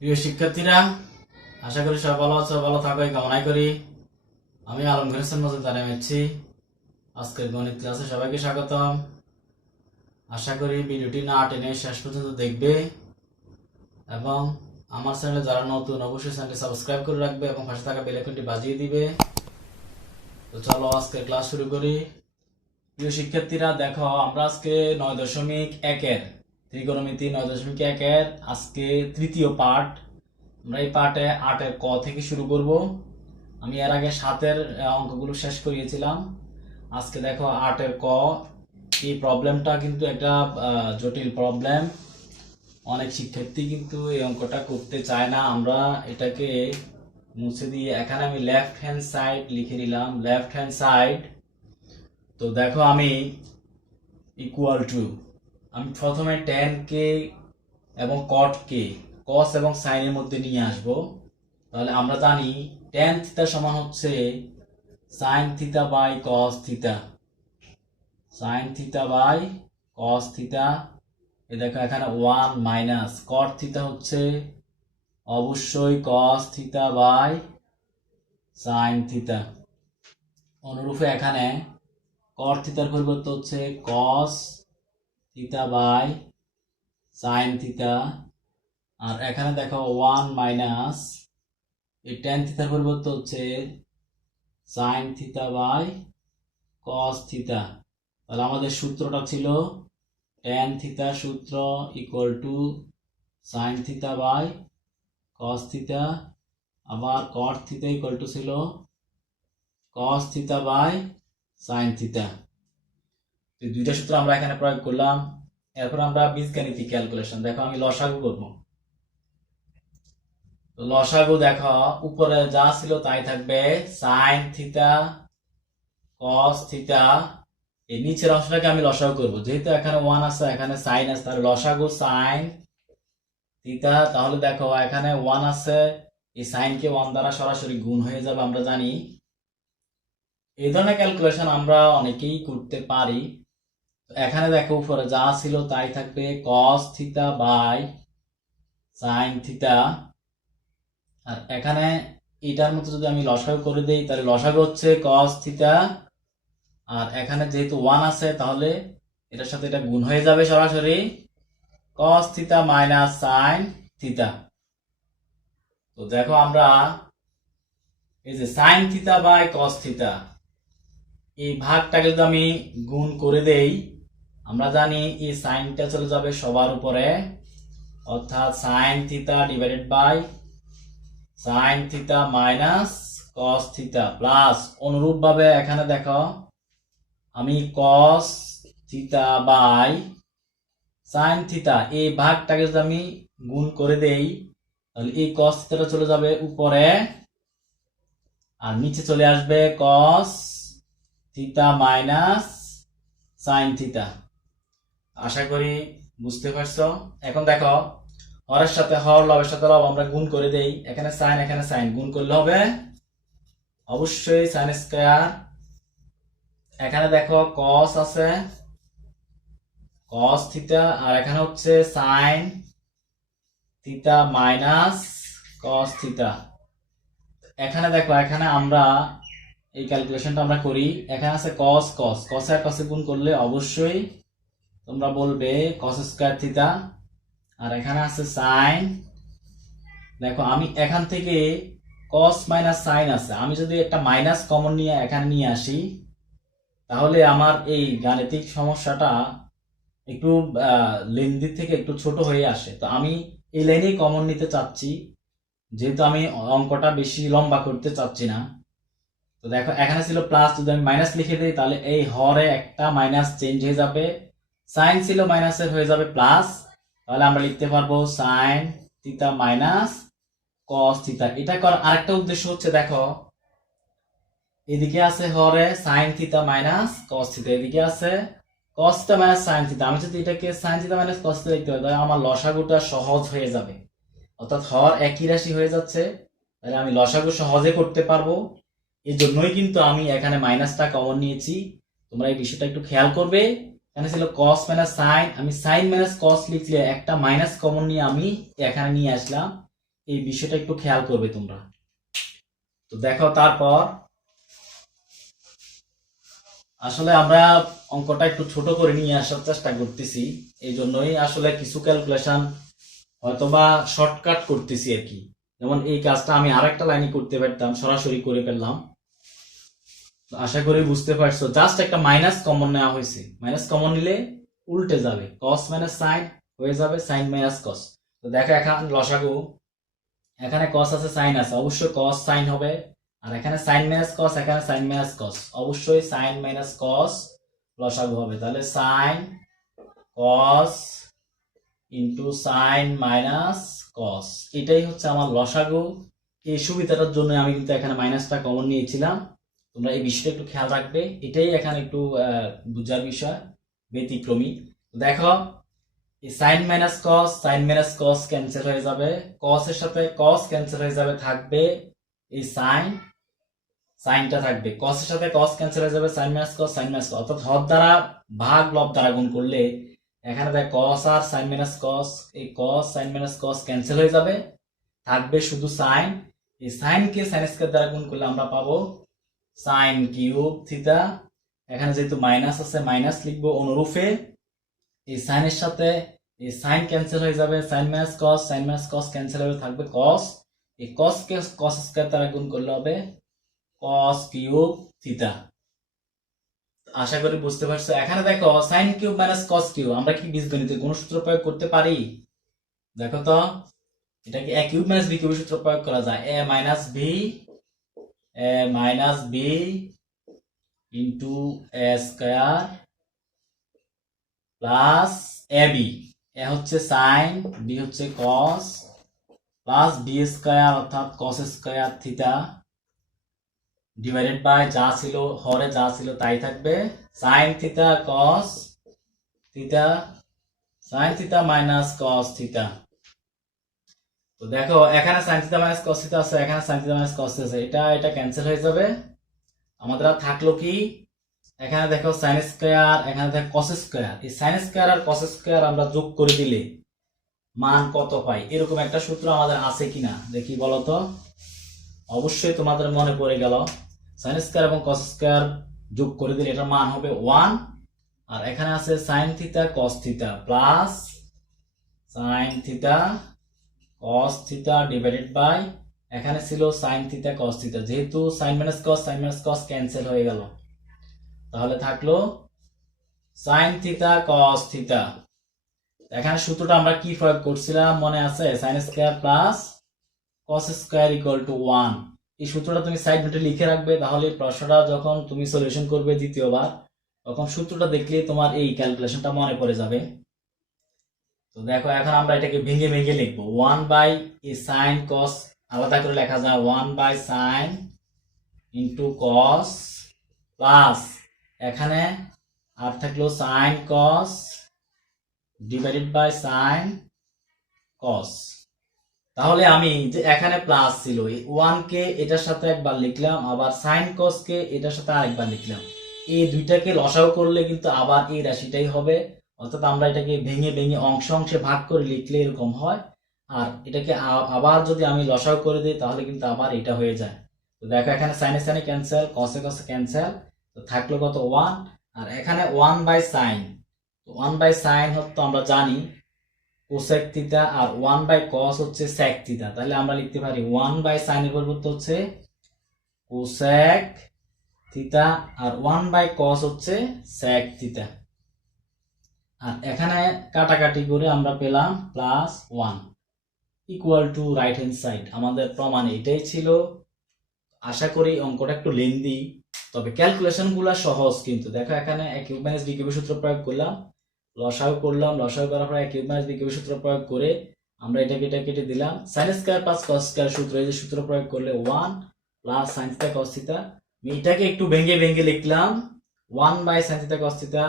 প্রিয় শিক্ষার্থীরা, আশা করি সবাই ভালো আছো, ভালো থাকো এই কামনাই করি। আমি আলমগীর হোসেন মজুমদার এমএসসি। আজকের গণিত ক্লাসে সবাইকে স্বাগতম। আশা করি ভিডিওটি না টেনে শেষ পর্যন্ত দেখবে এবং আমার চ্যানেলে যারা নতুন অবশ্যই চ্যানেলটি সাবস্ক্রাইব করে রাখবে এবং পাশে থাকা বেল আইকনটি বাজিয়ে দিবে। তো চলো আজকের ক্লাস শুরু করি। প্রিয় শিক্ষার্থীরা, দেখো আমরা আজকে 9.1 ত্রিকোণমিতি 9.1 আজকে তৃতীয় পার্ট। আমরা এই পার্টে 8 ক থেকে শুরু করব। আমি এর আগে 7 অঙ্কগুলো শেষ করিয়েছিলাম। আজকে দেখো 8 ক। এই প্রবলেমটা কিন্তু একটা জটিল প্রবলেম। অনেক শিক্ষার্থী কিন্তু এই অঙ্কটা করতে চায় না। আমরা এটাকে মুছে দিয়ে এখানে আমি লেফট হ্যান্ড সাইড লিখে নিলাম, লেফট হ্যান্ড সাইড। তো দেখো আমি ইকুয়াল টু, আমি প্রথমে tan কে এবং cot কে cos এবং sin এর মধ্যে নিয়ে আসব। তাহলে আমরা জানি tan থিটা সমান হচ্ছে sin theta by cos theta, sin theta by cos theta. এই দেখো এখানে 1 মাইনাস cot থিটা হচ্ছে অবশ্যই cos theta by sin theta. অনুরূপে এখানে cot থিটার পরিবর্তে হচ্ছে cos theta by sin theta. আর এখানে দেখো 1 মাইনাস এই tan থিটার পরিবর্তে হচ্ছে sin theta by cos theta. তাহলে আমাদের সূত্রটা ছিল tan থিটা সূত্র equal to sin theta by cos theta, আবার cot থিটা ইকুয়াল টু ছিল cos theta by sin theta. এই দুইটা সূত্র আমরা এখানে প্রয়োগ করলাম। এরপর আমরা বীজগাণিতিক ক্যালকুলেশন, দেখো আমি লসাগু করব। তো লসাগু দেখো উপরে যা ছিল তাই থাকবে, sin থিটা cos থিটা। এই নিচের অংশটাকে আমি লসাগু করব, যেহেতু এখানে 1 আছে এখানে sin আছে, তাহলে লসাগু sin থিটা। তাহলে দেখো এখানে 1 আছে, এই sin কে 1 দ্বারা সরাসরি গুণ হয়ে যাবে, আমরা জানি। এই ধরনের ক্যালকুলেশন আমরা অনেকেই করতে পারি। এখানে দেখো উপরে যা ছিল তাই থাকবে, cos theta by sin theta. আর এখানে এটার মতো যদি আমি লসাগু করে দেই তাহলে লসাগু হচ্ছে cos থিটা। আর এখানে যেহেতু 1 আছে তাহলে এটার সাথে এটা গুণ হয়ে যাবে সরাসরি, cos theta minus sin theta. তো দেখো আমরা এই যে sin theta by cos theta, এই ভাগটাকে যদি আমি গুণ করে দেই, আমরা জানি এই সাইনটা চলে যাবে সবার উপরে, অর্থাৎ sin theta divided by sin theta minus cos theta plus অনুরূপ ভাবে এখানে দেখো আমি cos theta by sin theta এই ভাগটাকে যদি আমি গুণ করে দেই তাহলে এই cos থিটাটা চলে যাবে উপরে আর নিচে চলে আসবে cos theta minus sin theta. আশা করি বুঝতে পারছো। এখন দেখো হরের সাথে হর, লবের সাথে লব আমরা গুণ করে দেই, এখানে sin এখানে sin, গুণ করলে হবে অবশ্যই sin স্কয়ার। এখানে দেখো cos আছে cos থিটা আর এখানে হচ্ছে sin theta minus cos theta. এখানে দেখো এখানে আমরা এই ক্যালকুলেশনটা আমরা করি, এখানে আছে cos cos cos আর cos গুণ করলে অবশ্যই তোমরা বলবে cos স্কয়ার থিটা। আর এখানে আছে sin। দেখো আমি এখান থেকে cos মাইনাস sin আছে, আমি যদি একটা মাইনাস কমন নিয়ে এখানে নিয়ে আসি তাহলে আমার এই গাণিতিক সমস্যাটা একটু লেন্দি থেকে একটু ছোট হয়ে আসে। তো আমি এই লাইনেই কমন নিতে চাচ্ছি, যেহেতু আমি অঙ্কটা বেশি লম্বা করতে চাচ্ছি না। তো দেখো এখানে ছিল প্লাস, যদি আমি মাইনাস লিখে দিই তাহলে এই হরে একটা মাইনাস চেঞ্জ হয়ে যাবে, সাইন ছিল মাইনাসের হয়ে যাবে প্লাস। তাহলে আমরা লিখতে পারবো sin theta minus cos theta. এটা করার আরেকটা উদ্দেশ্য হচ্ছে, দেখো এদিকে আছে হরে sin theta minus cos theta, এদিকে আছে cos theta minus sin theta. আমি যদি এটাকে sin theta minus cos theta লিখতে পারি তাহলে আমার লসাগুটা সহজ হয়ে যাবে, অর্থাৎ হর একই রাশি হয়ে যাচ্ছে, তাহলে আমি লসাগু সহজে করতে পারবো। এই জন্যই কিন্তু আমি এখানে মাইনাসটা কমন নিয়েছি। তোমরা এই বিষয়টা একটু খেয়াল করবে। এখানে ছিল cos মাইনাস sin, আমি sin মাইনাস cos লিখলে একটা মাইনাস কমন নিয়ে আমি এখানে নিয়ে আসলাম। এই বিষয়টা একটু খেয়াল করবে তোমরা। তো দেখো তারপর আসলে আমরা অঙ্কটা একটু ছোট করে নিয়ে আসার চেষ্টা করতেছি, এই জন্যই আসলে কিছু ক্যালকুলেশন হয়তোবা শর্টকাট করতেছি আর কি। যেমন এই কাজটা আমি আরেকটা লাইনে করতে পারতাম, সরাসরি করে ফেললাম। আশা করি বুঝতে পারছো, জাস্ট একটা মাইনাস কমন নেওয়া হয়েছে, মাইনাস কমন নিলে উল্টে যাবে, কস মাইনাস সাইন হয়ে যাবে সাইন মাইনাস কস। তো দেখো এখন লসাগু, এখানে কস আছে সাইন আছে, অবশ্যই কস সাইন হবে, আর এখানে সাইন মাইনাস কস, এখানে সাইন মাইনাস কস, অবশ্যই সাইন মাইনাস কস লসাগু হবে। তাহলে সাইন কস ইন্টু সাইন মাইনাস কস, এটাই হচ্ছে আমার লসাগু। এই সুবিধাটার জন্য আমি কিন্তু এখানে মাইনাসটা কমন নিয়েছিলাম। তোমরা এই বিষয়টা একটু খেয়াল রাখবে, এটাই এখানে একটু বুঝার বিষয়, ব্যতিক্রমী। দেখো এই সাইন মাইনাস কস ক্যান্সেল হয়ে যাবে, কস এর সাথে কস ক্যান্সেল হয়ে যাবে, থাকবে এই সাইনটা থাকবে, কস এর সাথে কস ক্যান্সেল হয়ে যাবে, সাইন মাইনাস কস, অর্থাৎ হর দ্বারা ভাগ লব দ্বারা গুণ করলে এখানে দেখ কস আর সাইন মাইনাস কস, এই কস সাইন মাইনাস কস ক্যান্সেল হয়ে যাবে, থাকবে শুধু সাইন। এই সাইনকে সাইন স্কয়ার দ্বারা গুণ করলে আমরা পাবো সাইন কিউব থিটা। এখানে যেহেতু মাইনাস আছে মাইনাস লিখবো অনুরূপে, এই সাইনের সাথে এই সাইন ক্যান্সেল হয়ে যাবে, সাইন মাইনাস কস ক্যান্সেল হয়ে থাকবে কস, এই কস কে কস স্কয়ার দ্বারা গুণ করলে হবে কস কিউব থিটা। আশা করি বুঝতে পারছো। এখানে দেখো sine cube minus cos cube, আমরা কি বীজগণিতে গুণসূত্র প্রয়োগ করতে পারি? দেখো তো, এটাকে এ কিউব মাইনাস বি কিউবের সূত্র প্রয়োগ করা যায়, A minus B into A square plus A B, A হচ্ছে সাইন, বি হচ্ছে কস, প্লাস বি স্কয়ার অর্থাৎ cos square theta divided by যা ছিল হরে যা ছিল তাই থাকবে, sine theta cos theta, sine theta minus cos theta. তো দেখো এখানে sine theta minus cos theta আছে, এখানে sine theta minus cos theta আছে, এটা ক্যান্সেল হয়ে যাবে। আমাদের আর থাকলো কি, এখানে দেখো সাইন স্কয়ার, এখানে দেখো কস স্কয়ার, এই সাইন স্কয়ার আর কস স্কয়ার আমরা যোগ করে দিলে মান কত পাই, এরকম একটা সূত্র আমাদের আছে কিনা দেখি বলো তো। অবশ্যই তোমাদের মনে পড়ে গেল, সাইন স্কয়ার এবং কস স্কয়ার যোগ করে দিলে এটার মান হবে 1, আর এখানে আছে sine theta cos theta plus sine theta cos theta divided by এখানে ছিল সাইন থিটা কস থিটা, যেহেতু সাইন মাইনাস কস ক্যান্সেল হয়ে গেল, তাহলে থাকলো সাইন থিটা কস থিটা। এখানে সূত্রটা আমরা কি প্রয়োগ করছিলাম মনে আছে, sign square plus cos square equal to 1। এই সূত্রটা তুমি সাইড নোটে লিখে রাখবে, তাহলে প্রশ্নটা যখন তুমি সলিউশন করবে দ্বিতীয়বার, তখন সূত্রটা দেখলে তোমার এই ক্যালকুলেশনটা মনে পড়ে যাবে। তো দেখো এখন আমরা এটাকে ভেঙে ভেঙে লিখবো, 1 বাই এই সাইন কস আলাদা করে লেখা যায় 1 by sine into cos plus এখানে আর থাকলো sine cos divided by sine cos. তাহলে আমি যে এখানে প্লাস ছিল এই 1 কে এটার সাথে একবার লিখলাম, আবার সাইন কস কে এটার সাথে আরেকবার লিখলাম, এই দুইটাকে লসাগু করলে কিন্তু আবার এই রাশিটাই হবে, অর্থাৎ আমরা এটাকে ভেঙে ভেঙে অংশে ভাগ করে লিখলে এরকম হয়, আর এটাকে আবার যদি আমি লসাগু করে দিই তাহলে কিন্তু আবার এটা হয়ে যায়। তো দেখো এখানে সাইনে সাইনে ক্যান্সেল, কসে কসে ক্যান্সেল, তো থাকলো কত 1, আর এখানে 1 বাই সাইন, 1 বাই সাইন তো আমরা জানি কোসেক থিটা, আর 1 বাই কস হচ্ছে সেক থিটা, তাহলে আমরা লিখতে পারি 1 বাই সাইনের পরিবর্তে হচ্ছে কোসেক থিটা, আর 1 বাই কস হচ্ছে সেক থিটা। আর এখানে কাটাকাটি করে আমরা পেলাম plus 1 equal to right hand side. আমাদের প্রমাণ এটাই ছিল। আশা করি অঙ্কটা একটু লেন্দি, তবে ক্যালকুলেশন গুলা সহজ কিন্তু। দেখো এখানে এ কিউব মাইনাস বি কিউবের সূত্র প্রয়োগ করলাম, লসাগু করলাম, লসাগু করার পর এ কিউব মাইনাস বি কিউবের সূত্র প্রয়োগ করে আমরা এটা কেটে দিলাম, sine square plus cos square সূত্র, এই যে সূত্র প্রয়োগ করলে 1 plus sine theta cos theta. এটাকে একটু ভেঙে ভেঙে লিখলাম 1 by sine theta cos theta,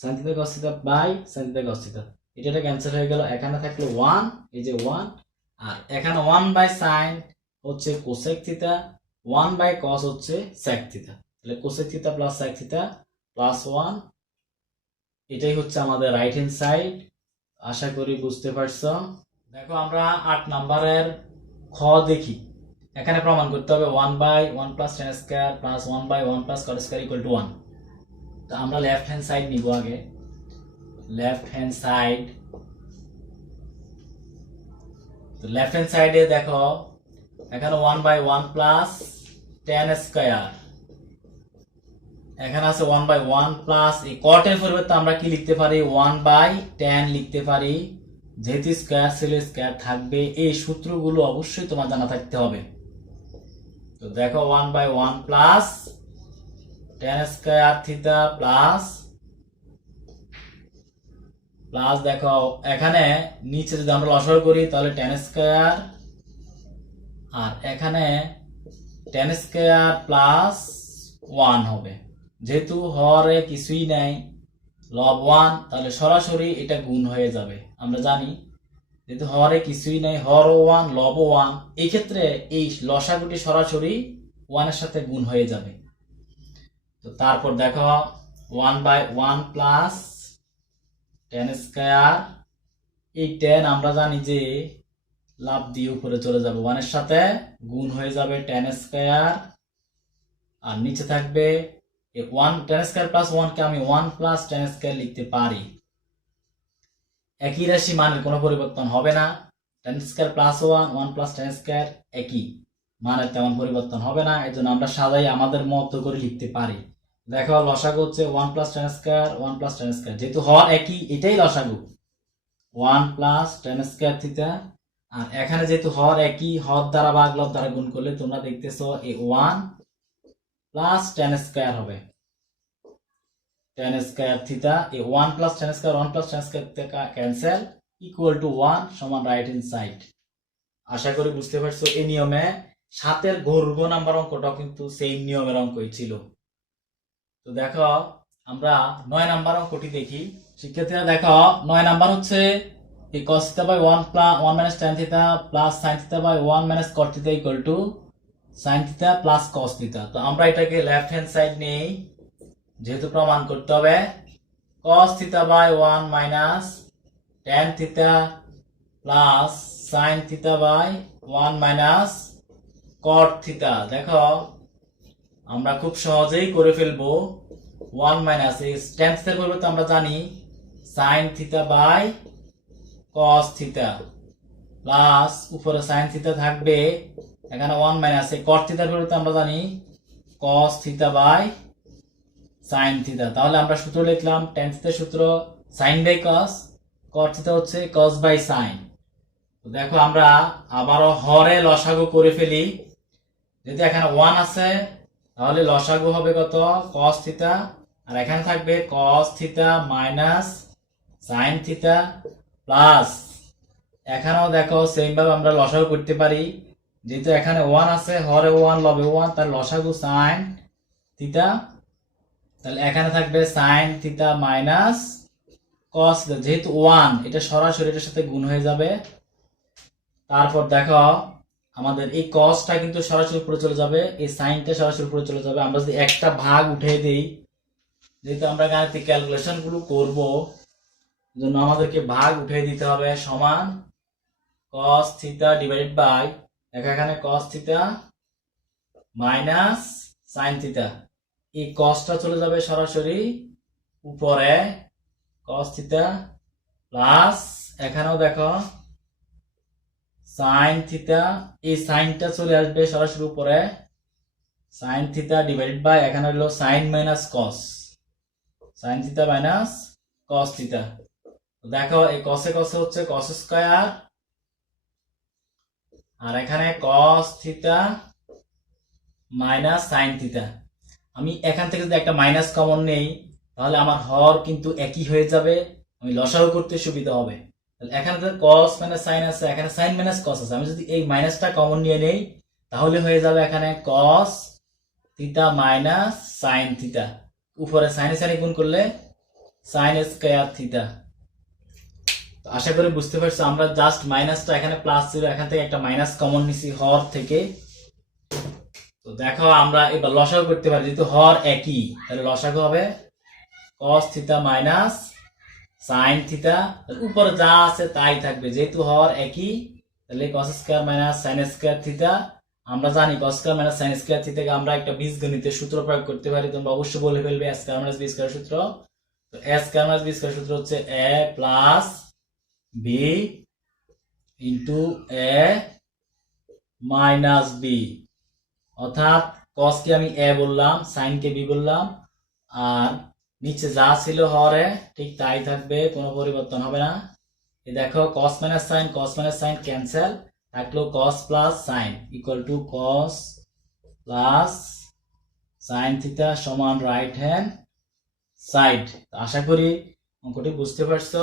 sine theta cos theta by sine theta cos theta, এটা ক্যান্সেল হয়ে গেল, এখানে থাকলো 1, এই যে 1, আর এখানে 1 বাই সাইন হচ্ছে কোসেক থিটা, 1 বাই কস হচ্ছে সেক থিটা, তাহলে cosec theta plus sec theta plus 1, এটাই হচ্ছে আমাদের রাইট হ্যান্ড সাইড। আশা করি বুঝতে পারছো। দেখো আমরা 8 নাম্বারের খ দেখি, এখানে প্রমাণ করতে হবে 1/1 plus tan square plus 1/1 plus cot square equal to 1। তো আমরা লেফট হ্যান্ড সাইড নিব আগে। লেফট হ্যান্ড সাইড, তো লেফট হ্যান্ড সাইডে দেখো এখানে 1/1 প্লাস tan স্কয়ার, এখানে আছে 1/1 প্লাস এই cot এর পরিবর্তে আমরা কি লিখতে পারি 1/tan লিখতে পারি। যেহেতু স্কয়ার ছিল স্কয়ার থাকবে, এই সূত্রগুলো অবশ্যই তোমার জানা থাকতে হবে। তো দেখো 1/1 plus tan square theta plus plus দেখো এখানে নিচে যদি আমরা লসাগু করি তাহলে tan স্কয়ার, আর এখানে tan স্কয়ার প্লাস 1 হবে। যেহেতু হরে কিছুই নাই, লব 1, তাহলে সরাসরি এটা গুণ হয়ে যাবে। আমরা জানি যেহেতু হরে কিছুই নাই, হরও 1 লবও 1, এই ক্ষেত্রে এই লসাগুটি সরাসরি 1 এর সাথে গুণ হয়ে যাবে। তো তারপর দেখো 1/1 প্লাস tan স্কয়ার, এই tan আমরা জানি যে লাভ দিয়ে উপরে চলে যাবে, 1 এর সাথে গুণ হয়ে যাবে tan স্কয়ার, আর নিচে থাকবে এই 1 tan স্কয়ার প্লাস 1 কে আমি 1 প্লাস tan স্কয়ার লিখতে পারি। একই রাশি, মানের কোনো পরিবর্তন হবে না। tan square plus 1 plus tan square একই, মানের তেমন পরিবর্তন হবে না। এজন্য আমরা সাজাই আমাদের মতো করে লিখতে পারি। দেখো লসাগু হচ্ছে 1 plus tan square 1 plus tan square, যেহেতু হর একই এটাই লসাগু 1 প্লাস tan স্কয়ার থিটা। আর এখানে যেহেতু হর একই, হর দ্বারা ভাগ লব দ্বারা গুণ করলে তোমরা দেখতেছো এই 1 প্লাস tan স্কয়ার হবে, tan স্কয়ার থিটা, এই 1 plus tan square 1 plus tan square থেকে ক্যান্সেল, ইকুয়াল টু 1 সমান রাইট হ্যান্ড সাইড। আশা করি বুঝতে পারছো। এই নিয়মে 7 ঘর্গ নাম্বার অঙ্কটাও কিন্তু সেই নিয়মের অঙ্কই ছিল। তো দেখো আমরা 9 নাম্বার অঙ্কটি দেখি। শিক্ষার্থীরা দেখো 9 নাম্বার হচ্ছে এই cos θ by 1 plus 1 minus tan θ plus sin θ by 1 minus cot θ equal to sin θ প্লাস cos θ। তো আমরা এটাকে লেফট হ্যান্ড সাইড নেই, যেহেতু প্রমাণ করতে হবে cos θ by 1 minus tan θ plus sin θ by 1 minus cot θ। দেখো আমরা খুব সহজেই করে ফেলবো। 1 মাইনাস এই tan θ এর পরিবর্তে আমরা জানি sin θ বাই cos θ প্লাস উপরে sin θ থাকবে, এখানে 1 মাইনাস এই cot θ এর পরিবর্তে আমরা জানি cos θ বাই sin θ। তাহলে আমরা সূত্র লিখলাম tan θ এর সূত্র sin বাই cos, cot θ হচ্ছে cos বাই sin। তো দেখো আমরা আবারও হরে লসাগু করে ফেলি। যদি এখানে 1 আছে তাহলে লসাগু হবে কত cos θ, আর এখানে থাকবে cos θ মাইনাস sin θ প্লাস, এখানেও দেখো সেম ভাবে আমরা লসাগু করতে পারি। যেহেতু এখানে 1 আছে, হরে 1 লবে 1, তার লসাগু sin θ, তাহলে এখানে থাকবে sin θ মাইনাস cos θ। যেহেতু 1 এটা সরাসরি এটার সাথে গুণ হয়ে যাবে। তারপর দেখো আমাদের এই cosটা কিন্তু সরাসরি উপরে চলে যাবে, এই সাইনটা সরাসরি উপরে চলে যাবে। আমরা যদি একটা ভাগ উঠিয়ে দেই, যেহেতু আমরা গাণিতিক ক্যালকুলেশন গুলো করব, জন্য আমাদেরকে ভাগ উঠিয়ে দিতে হবে, সমান cos θ ডিভাইডেড বাই এখানে cos θ মাইনাস sin θ। এই cosটা চলে যাবে সরাসরি উপরে, cos θ প্লাস এখানেও দেখো sin θ, এই সাইনটা চলে আসবে সরাসরি উপরে, sin θ ডিভাইডেড বাই এখানে হলো sin minus cos, sin θ minus cos θ। দেখো এই cos এ cos হচ্ছে cos স্কয়ার, আর এখানে cos θ মাইনাস sin θ। আমি এখান থেকে যদি একটা মাইনাস কমন নেই তাহলে আমার হর কিন্তু একই হয়ে যাবে, আমি লসাগু করতে সুবিধা হবে। এখানে তো cos মাইনাস sin আছে, এখানে sin মাইনাস cos আছে, আমি যদি এই মাইনাসটা কমন নিয়ে নেই তাহলে হয়ে যাবে এখানে cos θ মাইনাস sin θ, উপরে sin sin গুণ করলে sin স্কয়ার θ। তো আশা করি বুঝতে পারছো। আমরা জাস্ট মাইনাসটা এখানে প্লাস ছিল, এখান থেকে একটা মাইনাস কমন নিছি হর থেকে। তো দেখো আমরা এবার লসাগু করতে পারি, যেহেতু হর একই তাহলে লসাগু হবে cos θ মাইনাস sin θ, উপরে যা আছে তাই থাকবে, যেহেতু হর একই তাহলে cos square minus sin square theta, আমরা জানি cos square minus sin square থিটাকে আমরা একটা বীজগণিতের সূত্র প্রয়োগ করতে পারি। তোমরা অবশ্যই বলে ফেলবে a square minus b square সূত্র। তো a square minus b square সূত্র হচ্ছে a plus b into a minus b, অর্থাৎ cos কে আমি a বললাম, sin কে b বললাম, আর নিচে যা ছিল হরে ঠিক তাই থাকবে, কোনো পরিবর্তন হবে না। এই দেখো cos মাইনাস sin ক্যান্সেল, থাকলো cos plus sin equal to cos plus sin theta সমান রাইট হ্যান্ড সাইড। আশা করি অঙ্কটি বুঝতে পারছো।